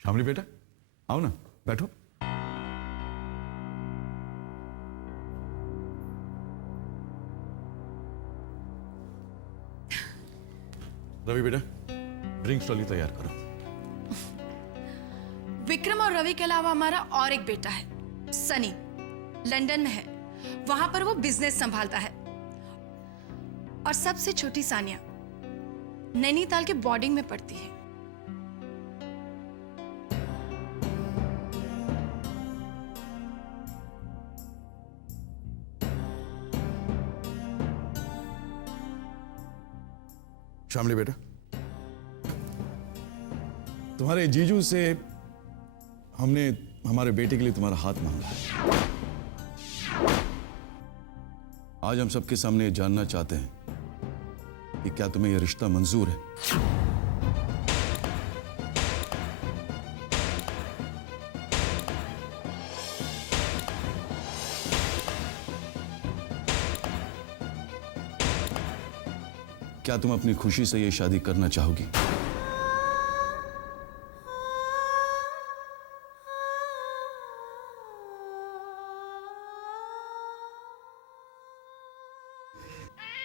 शामली बेटा, आओ ना, बैठो। रवि बेटा, ड्रिंक्स ट्रॉली तैयार करो। विक्रम और रवि के अलावा हमारा और एक बेटा है, सनी, लंदन में है। वहां पर वो बिजनेस संभालता है। और सबसे छोटी सानिया नैनीताल के बोर्डिंग में पढ़ती है। शामली बेटा, तुम्हारे जीजू से हमने हमारे बेटे के लिए तुम्हारा हाथ मांगा है। आज हम सबके सामने ये जानना चाहते हैं कि क्या तुम्हें यह रिश्ता मंजूर है? क्या तुम अपनी खुशी से यह शादी करना चाहोगी?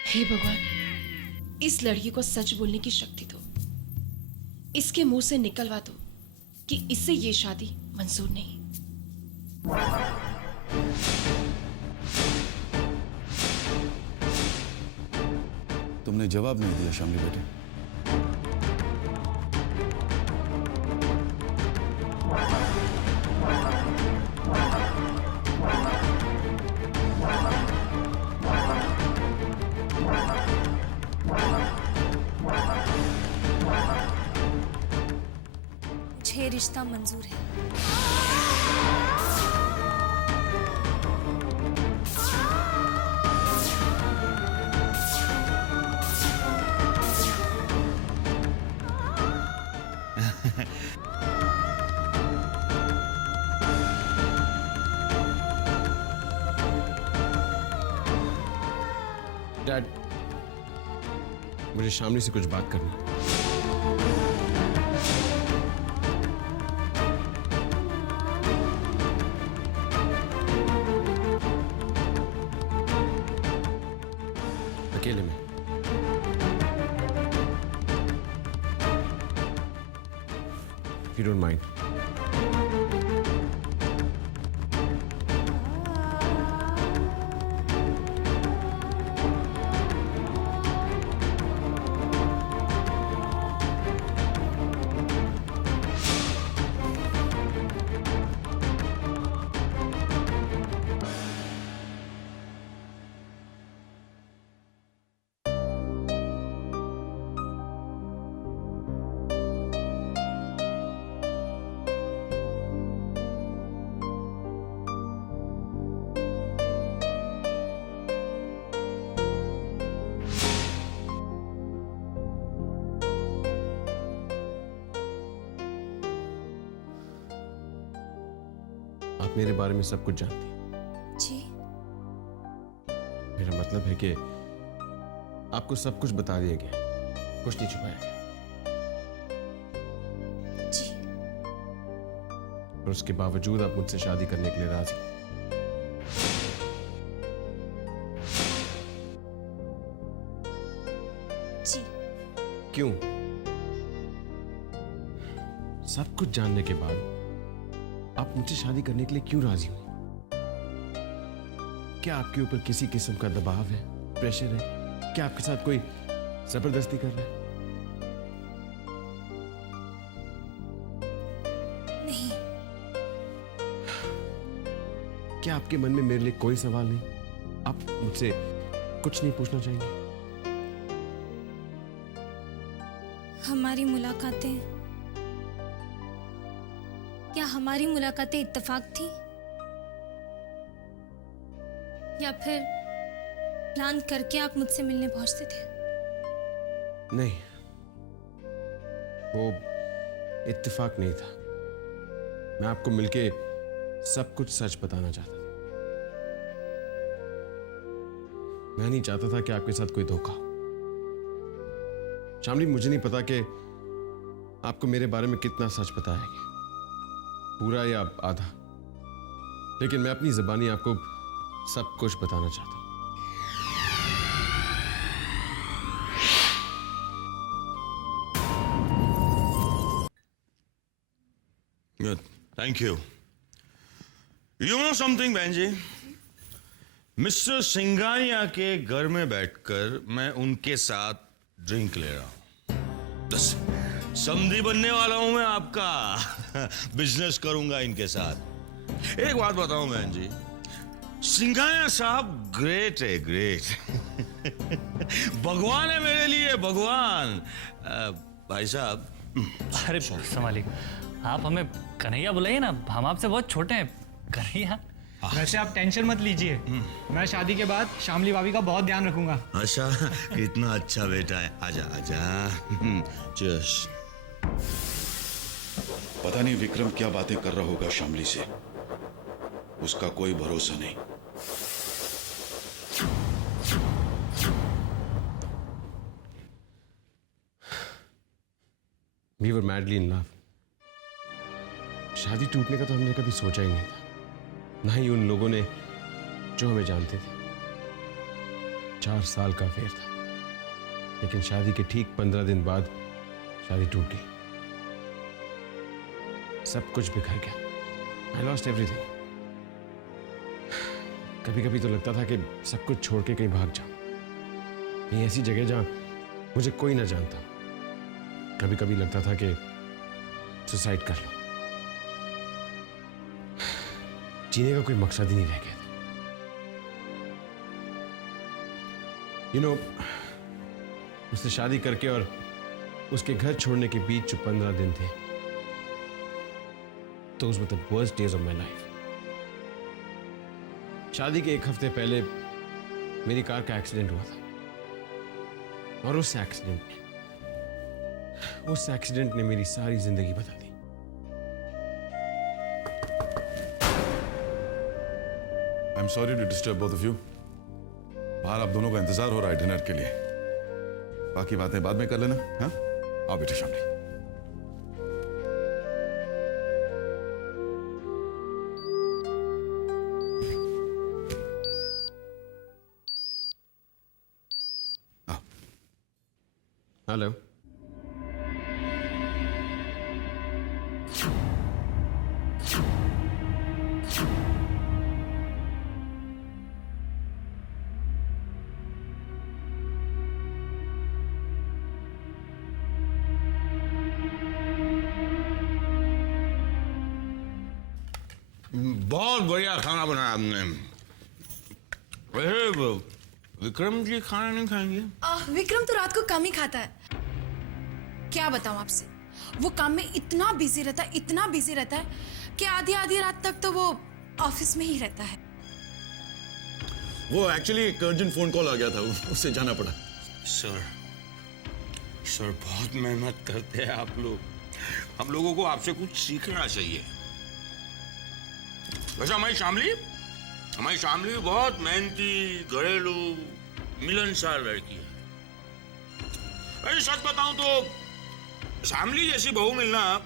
हे भगवान, इस लड़की को सच बोलने की शक्ति दो। इसके मुंह से निकलवा दो कि इससे ये शादी मंजूर नहीं। तुमने जवाब नहीं दिया शामली बेटे। मुझे रिश्ता मंजूर है। डैड, मुझे शामली से कुछ बात करनी है। अकेले में। If you don't mind. आप मेरे बारे में सब कुछ जानती हैं। जी। मेरा मतलब है कि आपको सब कुछ बता दिया गया, कुछ नहीं छुपाया गया। जी। और उसके बावजूद आप मुझसे शादी करने के लिए राजी हैं। जी। क्यों? सब कुछ जानने के बाद आप मुझसे शादी करने के लिए क्यों राजी हुई? क्या आपके ऊपर किसी किस्म का दबाव है, प्रेशर है? क्या आपके साथ कोई जबरदस्ती कर रहा है? नहीं। क्या आपके मन में मेरे लिए कोई सवाल नहीं? आप मुझसे कुछ नहीं पूछना चाहेंगे? हमारी मुलाकातें, क्या हमारी मुलाकातें इत्तेफाक थी या फिर प्लान करके आप मुझसे मिलने पहुंचते थे? नहीं, वो इत्तेफाक नहीं था। मैं आपको मिलके सब कुछ सच बताना चाहता था। मैं नहीं चाहता था कि आपके साथ कोई धोखा हो। शामली, मुझे नहीं पता कि आपको मेरे बारे में कितना सच पता है। पूरा या आधा, लेकिन मैं अपनी ज़बानी आपको सब कुछ बताना चाहता हूँ। Thank you. You know something बहन जी, मिस्टर सिंघानिया के घर में बैठकर मैं उनके साथ ड्रिंक ले रहा हूं। बस समधी बनने वाला हूं मैं आपका। बिजनेस करूंगा इनके साथ। एक बात बताऊं बहन जी, सिंघानिया साहब ग्रेट है, ग्रेट। भगवान है मेरे लिए, भगवान। भाई साहब। अरे संभालिए, आप हमें कन्हैया बुलाइए ना, हम आपसे बहुत छोटे हैं। कन्हैया। वैसे आप टेंशन मत लीजिए, मैं शादी के बाद शामली भाभी का बहुत ध्यान रखूंगा। अच्छा, कितना अच्छा बेटा है। आजा आजा। चीयर्स। पता नहीं विक्रम क्या बातें कर रहा होगा शामली से, उसका कोई भरोसा नहीं। We were madly in love. शादी टूटने का तो हमने कभी सोचा ही नहीं था, ना ही उन लोगों ने जो हमें जानते थे। 4 साल का अफेयर था, लेकिन शादी के ठीक 15 दिन बाद शादी टूट गई। सब कुछ बिखर गया। I lost everything. कभी कभी तो लगता था कि सब कुछ छोड़ के कहीं भाग जाऊं, कहीं ऐसी जगह जहां मुझे कोई ना जानता। कभी कभी लगता था कि सुसाइड कर लो। जीने का कोई मकसद ही नहीं रह गया था। You know, उससे शादी करके और उसके घर छोड़ने के बीच जो 15 दिन थे, those were the worst days of my life. शादी के 1 हफ्ते पहले मेरी कार का एक्सीडेंट हुआ था, और उस एक्सीडेंट ने मेरी सारी जिंदगी बदल दी। I am sorry to disturb both of you. बाहर आप दोनों का इंतजार हो रहा है डिनर के लिए। बाकी बातें बाद में कर लेना। हाँ, आओ बेटे शामली। हेलो। बहुत बढ़िया खाना बनाया आपने। वैसे विक्रम जी खाना नहीं खाएंगे? विक्रम तो रात को कम ही खाता है। क्या बताऊं आपसे, वो काम में इतना बिजी रहता है, इतना बिजी रहता है कि आधी आधी रात तक तो वो ऑफिस में ही रहता है। वो एक्चुअली एक अर्जेंट फोन कॉल आ गया था, उससे जाना पड़ा। सर बहुत मेहनत करते हैं आप लोग। हम लोगों को आपसे कुछ सीखना चाहिए। वैसे हमारी शामली बहुत मेहनती, घरेलू, मिलनसार लड़की है। वैसे सच बताऊं तो शामली जैसी बहू मिलना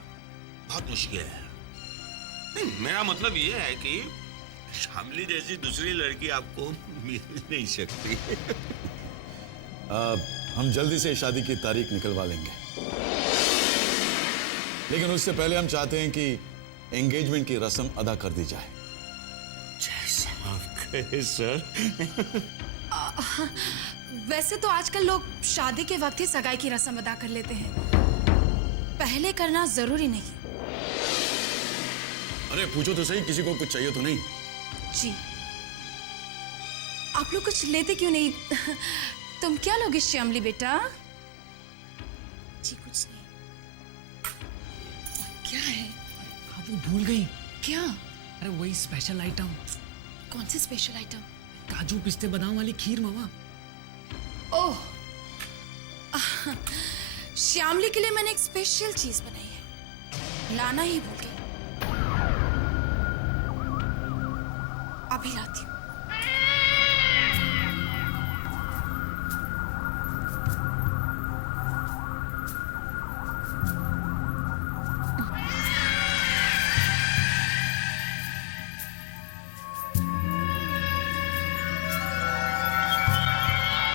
बहुत मुश्किल है। नहीं, मेरा मतलब ये है कि शामली जैसी दूसरी लड़की आपको मिल नहीं सकती। हम जल्दी से शादी की तारीख निकलवा लेंगे, लेकिन उससे पहले हम चाहते हैं कि एंगेजमेंट की रस्म अदा कर दी जाए। जैसा आप कहे सर। वैसे तो आजकल लोग शादी के वक्त ही सगाई की रस्म अदा कर लेते हैं, पहले करना जरूरी नहीं। अरे पूछो तो सही, किसी को कुछ चाहिए तो नहीं? जी, आप लोग कुछ लेते क्यों नहीं? तुम क्या लोगे श्यामली बेटा? जी कुछ नहीं। क्या है? आप वो भूल गई। क्या? अरे वही स्पेशल आइटम। कौन सी स्पेशल आइटम? काजू पिस्ते बादाम वाली खीर मामा। ओह, श्यामली के लिए मैंने एक स्पेशल चीज बनाई है, लाना ही भूल गई। अभी लाती हूँ।